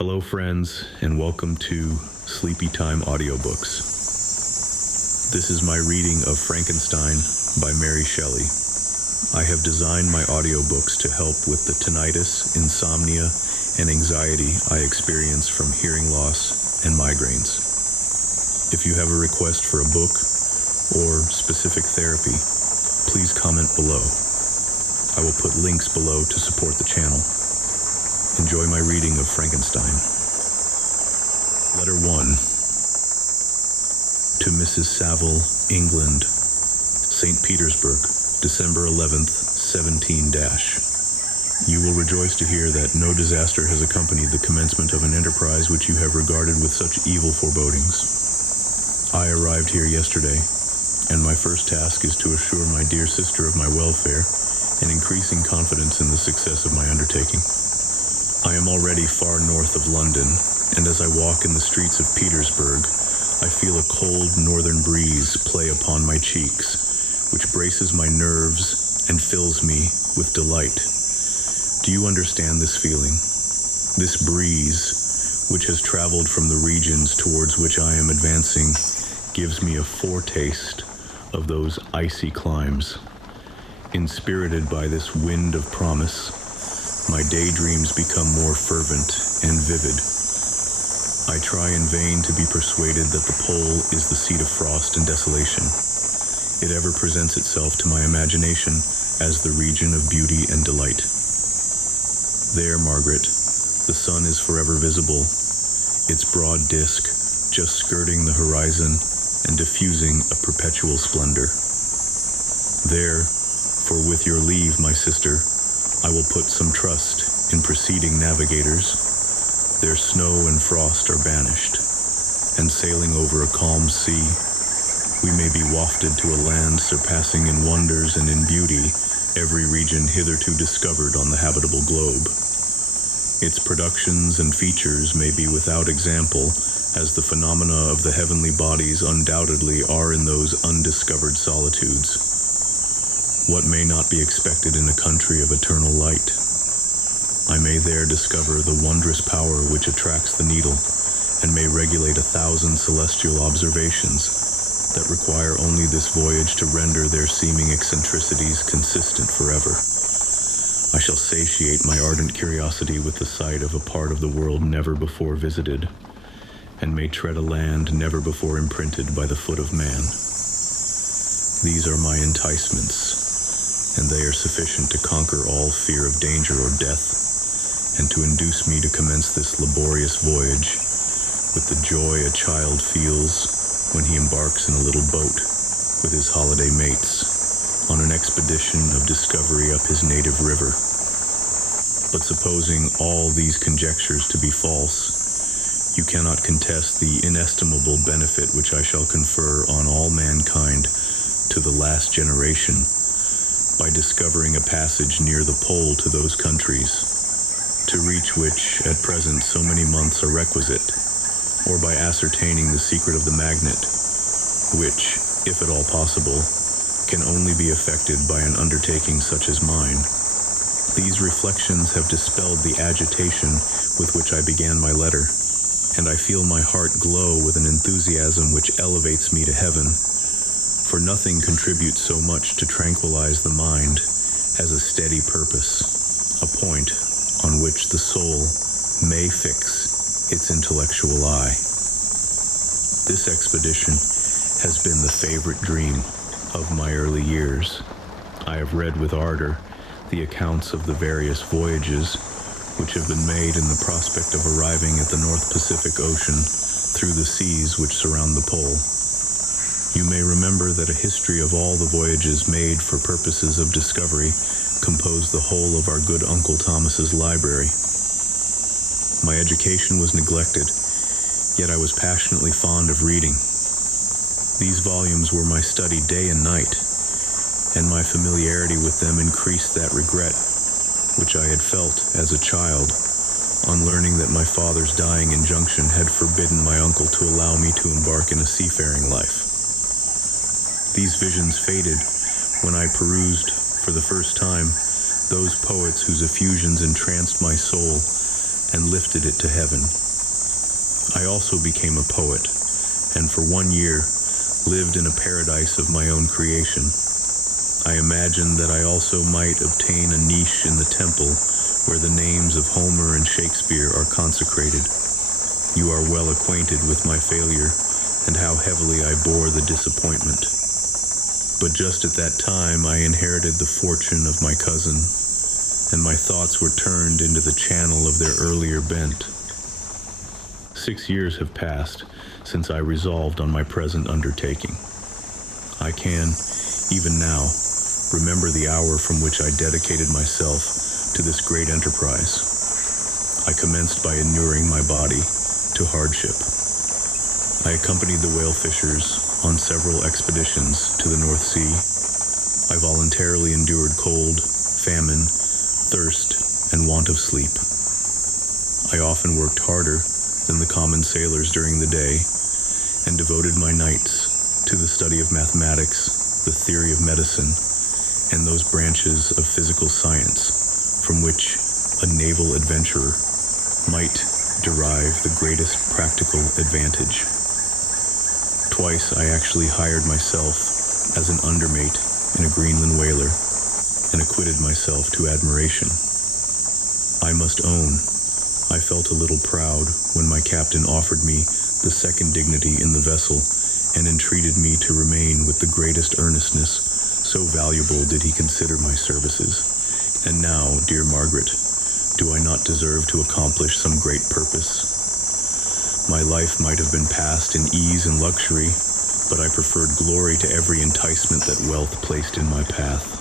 Hello friends, and welcome to Sleepy Time Audiobooks. This is my reading of Frankenstein by Mary Shelley. I have designed my audiobooks to help with the tinnitus, insomnia, and anxiety I experience from hearing loss and migraines. If you have a request for a book or specific therapy, please comment below. I will put links below to support the channel. Enjoy my reading of Frankenstein. Letter 1. To Mrs. Saville, England, St. Petersburg, December 11th, 17-. You will rejoice to hear that no disaster has accompanied the commencement of an enterprise which you have regarded with such evil forebodings. I arrived here yesterday, and my first task is to assure my dear sister of my welfare and increasing confidence in the success of my undertaking. I am already far north of London, and as I walk in the streets of Petersburg, I feel a cold northern breeze play upon my cheeks, which braces my nerves and fills me with delight. Do you understand this feeling? This breeze, which has traveled from the regions towards which I am advancing, gives me a foretaste of those icy climes. Inspirited by this wind of promise, my daydreams become more fervent and vivid. I try in vain to be persuaded that the pole is the seat of frost and desolation. It ever presents itself to my imagination as the region of beauty and delight. There, Margaret, the sun is forever visible, its broad disk just skirting the horizon and diffusing a perpetual splendor. There, for with your leave, my sister, I will put some trust in preceding navigators. Their snow and frost are banished, and sailing over a calm sea, we may be wafted to a land surpassing in wonders and in beauty every region hitherto discovered on the habitable globe. Its productions and features may be without example, as the phenomena of the heavenly bodies undoubtedly are in those undiscovered solitudes. What may not be expected in a country of eternal light? I may there discover the wondrous power which attracts the needle, and may regulate 1,000 celestial observations that require only this voyage to render their seeming eccentricities consistent forever. I shall satiate my ardent curiosity with the sight of a part of the world never before visited, and may tread a land never before imprinted by the foot of man. These are my enticements, and they are sufficient to conquer all fear of danger or death, and to induce me to commence this laborious voyage with the joy a child feels when he embarks in a little boat with his holiday mates on an expedition of discovery up his native river. But supposing all these conjectures to be false, you cannot contest the inestimable benefit which I shall confer on all mankind to the last generation, by discovering a passage near the pole to those countries, to reach which at present so many months are requisite, or by ascertaining the secret of the magnet, which, if at all possible, can only be effected by an undertaking such as mine. These reflections have dispelled the agitation with which I began my letter, and I feel my heart glow with an enthusiasm which elevates me to heaven. For nothing contributes so much to tranquilize the mind as a steady purpose, a point on which the soul may fix its intellectual eye. This expedition has been the favorite dream of my early years. I have read with ardor the accounts of the various voyages which have been made in the prospect of arriving at the North Pacific Ocean through the seas which surround the pole. You may remember that a history of all the voyages made for purposes of discovery composed the whole of our good Uncle Thomas's library. My education was neglected, yet I was passionately fond of reading. These volumes were my study day and night, and my familiarity with them increased that regret which I had felt as a child on learning that my father's dying injunction had forbidden my uncle to allow me to embark in a seafaring life. These visions faded when I perused, for the first time, those poets whose effusions entranced my soul and lifted it to heaven. I also became a poet, and for 1 year lived in a paradise of my own creation. I imagined that I also might obtain a niche in the temple where the names of Homer and Shakespeare are consecrated. You are well acquainted with my failure and how heavily I bore the disappointment. But just at that time I inherited the fortune of my cousin, and my thoughts were turned into the channel of their earlier bent. 6 years have passed since I resolved on my present undertaking. I can, even now, remember the hour from which I dedicated myself to this great enterprise. I commenced by inuring my body to hardship. I accompanied the whale fishers on several expeditions to the North Sea. I voluntarily endured cold, famine, thirst, and want of sleep. I often worked harder than the common sailors during the day, and devoted my nights to the study of mathematics, the theory of medicine, and those branches of physical science from which a naval adventurer might derive the greatest practical advantage. Twice I actually hired myself as an undermate in a Greenland whaler, and acquitted myself to admiration. I must own, I felt a little proud when my captain offered me the second dignity in the vessel and entreated me to remain with the greatest earnestness, so valuable did he consider my services. And now, dear Margaret, do I not deserve to accomplish some great purpose? My life might have been passed in ease and luxury, but I preferred glory to every enticement that wealth placed in my path.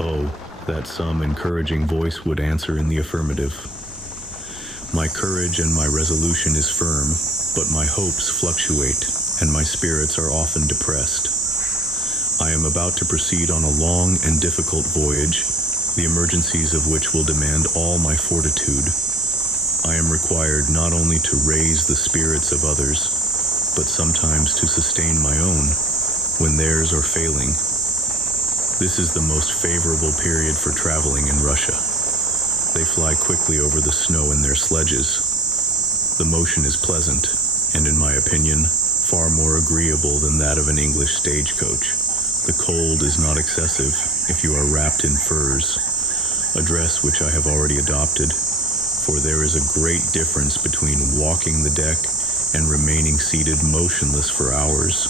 Oh, that some encouraging voice would answer in the affirmative. My courage and my resolution is firm, but my hopes fluctuate, and my spirits are often depressed. I am about to proceed on a long and difficult voyage, the emergencies of which will demand all my fortitude. I am required not only to raise the spirits of others, but sometimes to sustain my own when theirs are failing. This is the most favorable period for traveling in Russia. They fly quickly over the snow in their sledges. The motion is pleasant, and in my opinion, far more agreeable than that of an English stagecoach. The cold is not excessive if you are wrapped in furs, a dress which I have already adopted, for there is a great difference between walking the deck and remaining seated motionless for hours,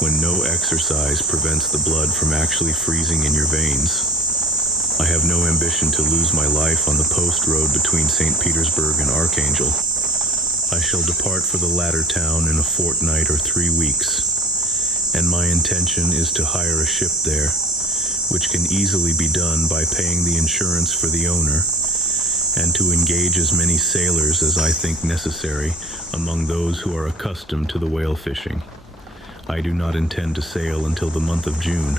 when no exercise prevents the blood from actually freezing in your veins. I have no ambition to lose my life on the post road between St. Petersburg and Archangel. I shall depart for the latter town in a fortnight or 3 weeks, and my intention is to hire a ship there, which can easily be done by paying the insurance for the owner, and to engage as many sailors as I think necessary among those who are accustomed to the whale fishing. I do not intend to sail until the month of June.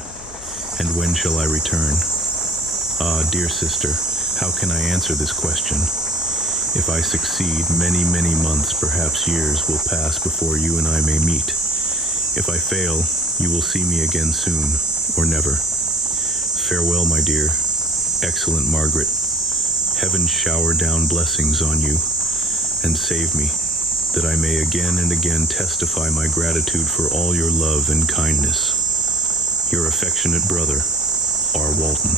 And when shall I return? Ah, dear sister, how can I answer this question? If I succeed, many, many months, perhaps years, will pass before you and I may meet. If I fail, you will see me again soon, or never. Farewell, my dear, excellent Margaret. Heaven shower down blessings on you, and save me, that I may again and again testify my gratitude for all your love and kindness. Your affectionate brother, R. Walton.